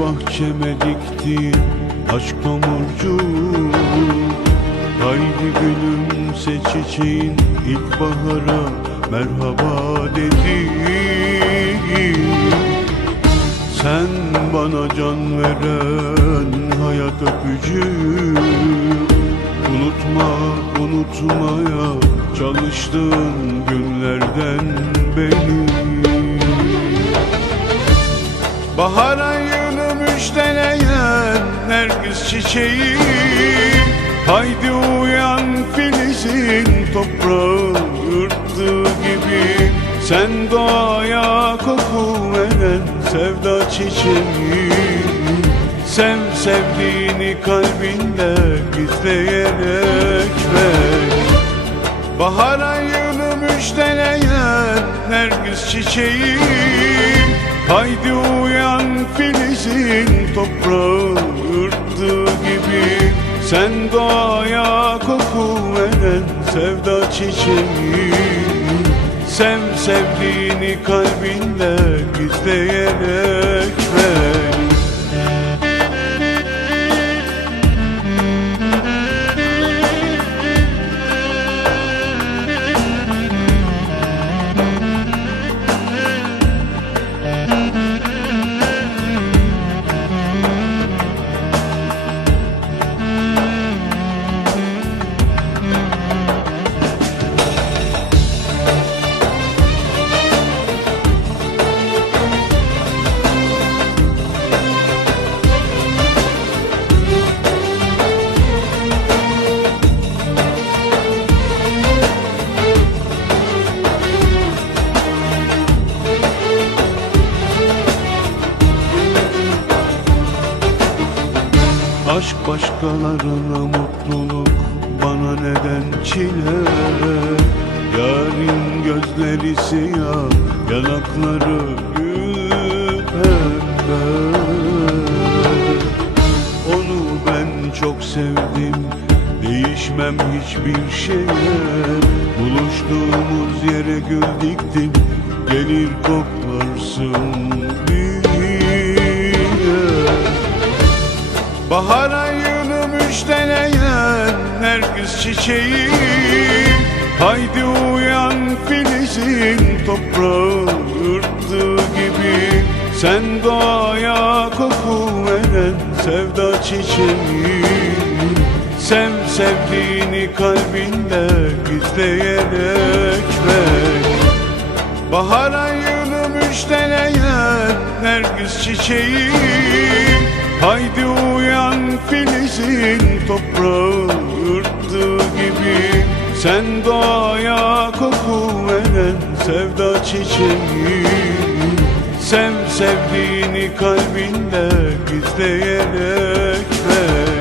bahçeme diktin aşk tomurcu. Haydi gülümse çiçeğin ilkbahara merhaba dedi. Sen bana can veren hayat öpücü. Unutma unutmaya çalıştığın günlerden çiçeği Haydi uyan filizin toprağı yırttığı gibi. Sen doğaya koku veren sevda çiçeği. Sev sevdiğini kalbinde gizleyerek ver. Bahar ayını müjdeleyen nergis çiçeği. Haydi uyan filizin toprağı Sen doğaya koku veren sevda çiçeği. Sev sevdiğini kalbinde gizleyerek ver Aşk başkalarına mutluluk Bana neden çile? Yarın gözleri siyah Yanakları gül pembe Onu ben çok sevdim Değişmem hiçbir şeye. Buluştuğumuz yere gül diktim Gelir koklarsın. diye Bahar ayını müjdeleyen nergis çiçeği. Haydi uyan filizin toprağı yırttığı gibi. Sen doğaya koku veren sevda çiçeği. Sev sevdiğini kalbinde gizleyerek ver. Bahar ayını müjdeleyen nergis çiçeği. Haydi uyan filizin toprağı yırttığı gibi. Sen doğaya koku veren sevda çiçeği. Sev sevdiğini kalbinde gizleyerek ver